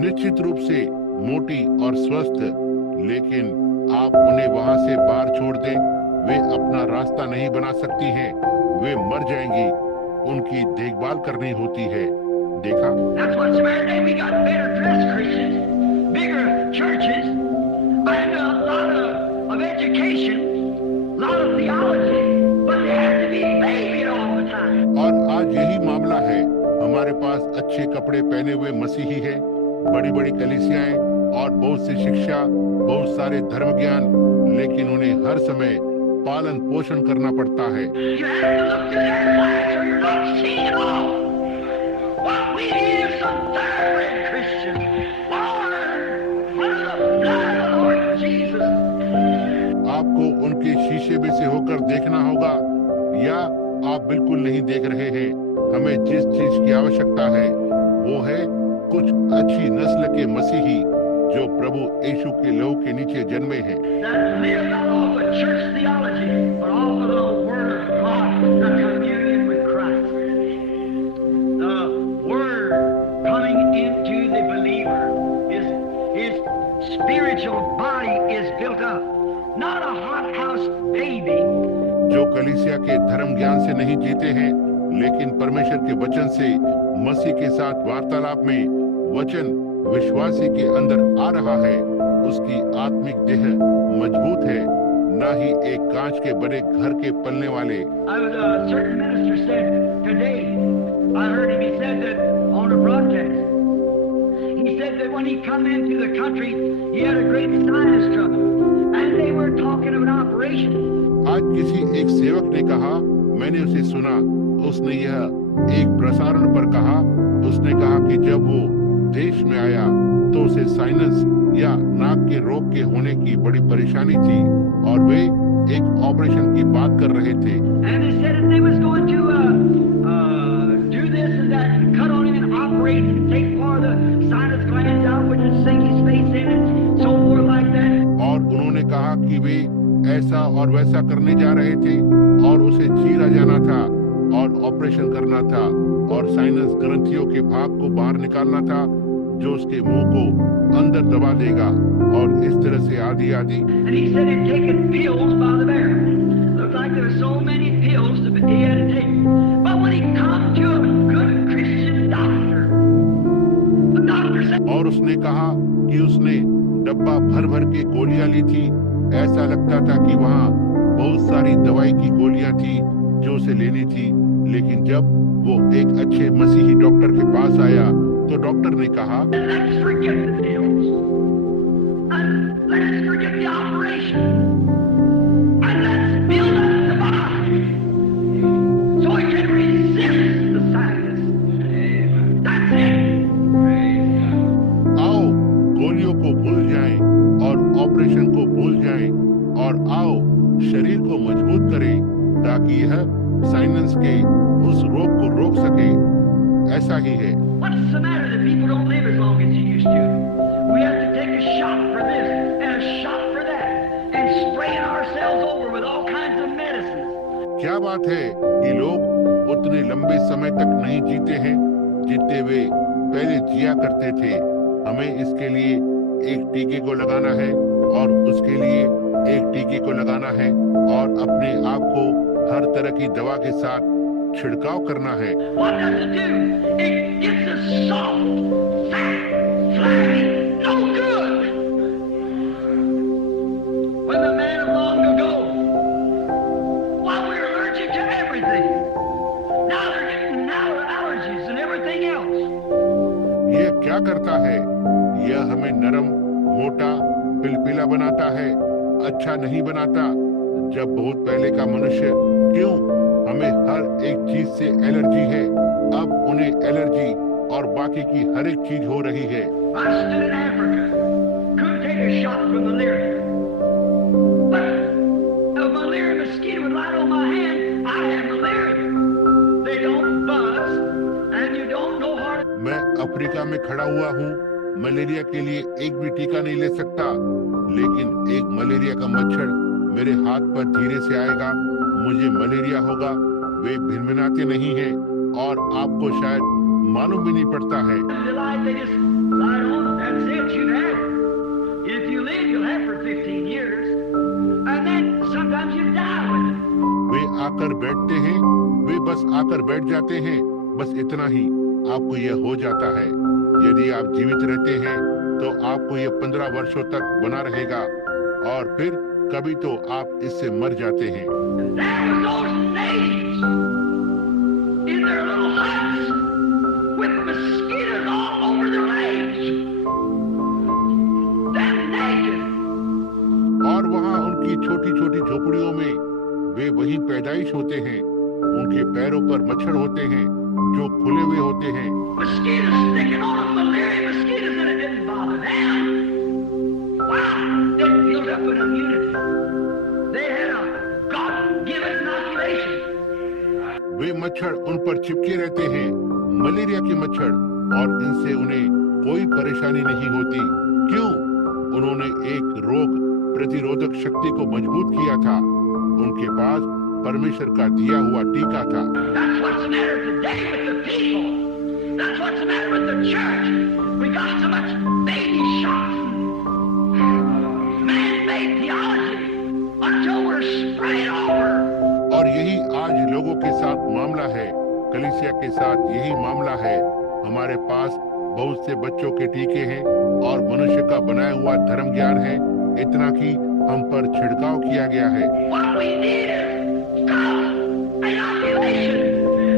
निश्चित रूप से मोटी और स्वस्थ, लेकिन आप उन्हें वहां से बाहर छोड़ दें, वे अपना रास्ता नहीं बना सकती हैं, वे मर जाएंगी। उनकी देखभाल करनी होती है। देखा? That's what's the matter today. We got better dressed Christians, bigger churches, and a lot of education, a lot of theology, but they have to be babied all the time. और आज यही मामला है। हमारे पास अच्छे कपड़े पहने हुए मसीही हैं, बड़ी बड़ी कलीसियाएं और बहुत सी शिक्षा, बहुत सारे धर्म ज्ञान, लेकिन उन्हें हर समय पालन पोषण करना पड़ता है। You have to look through their lives or you're not seeing it all. What we need is some thoroughbred Christians, born under the blood of the Lord Jesus. आपको उनके शीशे में से होकर देखना होगा, या आप बिल्कुल नहीं देख रहे हैं। हमें जिस चीज की आवश्यकता है वो है कुछ अच्छी नस्ल के मसीही जो प्रभु यीशु के लहू के नीचे जन्मे हैं, That live not off of church theology, but off of the Word of God, the communion with Christ. The Word coming into the believer, his spiritual body is built up, not a hothouse baby. जो कलीसिया के धर्म ज्ञान से नहीं जीते हैं, लेकिन परमेश्वर के वचन से मसीह के साथ वार्तालाप में वचन विश्वासी के अंदर आ रहा है, उसकी आत्मिक देह मजबूत है, ना ही एक कांच के बने घर के पलने वाले। A certain minister said today, I heard him, he said that on a broadcast, he said that when he come into the country, he had a great sinus trouble, and they were talking of an operation. आज किसी एक सेवक ने कहा, मैंने उसे सुना, उसने यह एक प्रसारण पर कहा, उसने कहा कि जब वो देश में आया तो उसे साइनस या नाक के रोग के होने की बड़ी परेशानी थी और वे एक ऑपरेशन की बात कर रहे थे। And they said that they was going to do this and that and cut on him and operate and take part of the sinus glands out, which would sink his face in it, so forth like that. और उन्होंने कहा कि वे ऐसा और वैसा करने जा रहे थे और उसे चीरा जाना था और ऑपरेशन करना था और साइनस ग्रंथियों के भाग को बाहर निकालना था जो उसके मुंह को अंदर दबा देगा और इस तरह से आदि आदि। And he said he'd taken pills by the barrel. Looked like there were so many pills that he had to take. But when he come to a good Christian doctor, the doctor said, और उसने कहा कि उसने डब्बा भर भर के गोलियां ली थी। ऐसा लगता था कि वहाँ बहुत सारी दवाई की गोलियां थी जो उसे लेनी थी, लेकिन जब वो एक अच्छे मसीही डॉक्टर के पास आया तो डॉक्टर ने कहा, let's forget the pills. And let's forget the operation. And let's build up the body. So it can resist the sinus. That's it. आओ गोलियों को भूल जाएं और ऑपरेशन को भूल जाएं और आओ शरीर को मजबूत करें ताकि यह साइनस के उस रोग को रोक सके। ऐसा ही है। What's the matter that people don't live as long as they used to? We have to take a shot for this and a shot for that and spraying ourselves over with all kinds of medicines. क्या बात है कि लोग उतने लंबे समय तक नहीं जीते हैं जितने वे पहले जिया करते थे। हमें इसके लिए एक टीके को लगाना है और उसके लिए एक टीके को लगाना है और अपने आप को हर तरह की दवा के साथ छिड़काव करना है। What does it do? It gets us soft, fat, flabby, no good. When the man of long ago, why we were allergic to everything. Now they're getting allergies and everything else. यह क्या करता है? यह हमें नरम, मोटा, पिलपिला बनाता है, अच्छा नहीं बनाता। जब बहुत पहले का मनुष्य, क्यों हमें हर एक चीज से एलर्जी है, अब उन्हें एलर्जी और बाकी की हर एक चीज हो रही है। I stood in Africa, couldn't take a shot from malaria. But a malaria mosquito would light on my hand, I had malaria. They don't buzz, and you don't know how to... मैं Africa में खड़ा हुआ हूँ, malaria के लिए एक भी टीका नहीं ले सकता, लेकिन एक मलेरिया का मच्छर मेरे हाथ पर धीरे से आएगा, मुझे मलेरिया होगा। वे भिनभिनाते नहीं हैं और आपको शायद मालूम भी नहीं पड़ता है। They just light on पर बैठ जाते हैं, बस इतना ही आपको यह हो जाता है। यदि आप जीवित रहते हैं तो आपको यह 15 वर्षों तक बना रहेगा और फिर कभी तो आप इससे मर जाते हैं। And there was those natives in their little huts with mosquitoes all over their legs. Them naked. और वहाँ उनकी छोटी छोटी झोपड़ियों में वे वही पैदाइश होते हैं। उनके पैरों पर मच्छर होते हैं जो खुले हुए होते हैं। Mosquitoes sticking on them, malaria mosquitoes, and it didn't bother them. Wow, they built up an immunity. They had a God-given inoculation. वे मच्छर उन पर चिपके रहते हैं, मलेरिया के मच्छर, और इनसे उन्हें कोई परेशानी नहीं होती। क्यों? उन्होंने एक रोग प्रतिरोधक शक्ति को मजबूत किया था। उनके पास परमेश्वर का दिया हुआ टीका था। That's what's the matter today with the people. That's what's the matter with the church. We got so much baby shots, man-made theology, until we're sprayed over. और यही आज लोगों के साथ मामला है, कलीसिया के साथ यही मामला है। हमारे पास बहुत से बच्चों के टीके हैं और मनुष्य का बनाया हुआ धर्म ज्ञान है, इतना कि हम पर छिड़काव किया गया है। What we need is God, inoculation,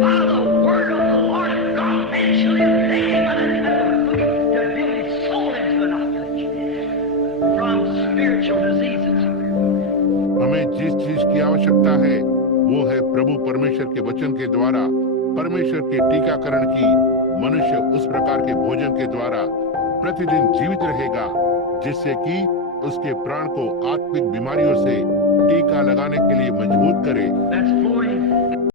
while the word of the Lord God eventually came to build his soul into inoculation from spiritual diseases. हमें जिस चीज की आवश्यकता है वो है प्रभु परमेश्वर के वचन के द्वारा परमेश्वर के टीकाकरण की। मनुष्य उस प्रकार के भोजन के द्वारा प्रतिदिन जीवित रहेगा जिससे कि उसके प्राण को आत्मिक बीमारियों से टीका लगाने के लिए मजबूत करे। That's flowing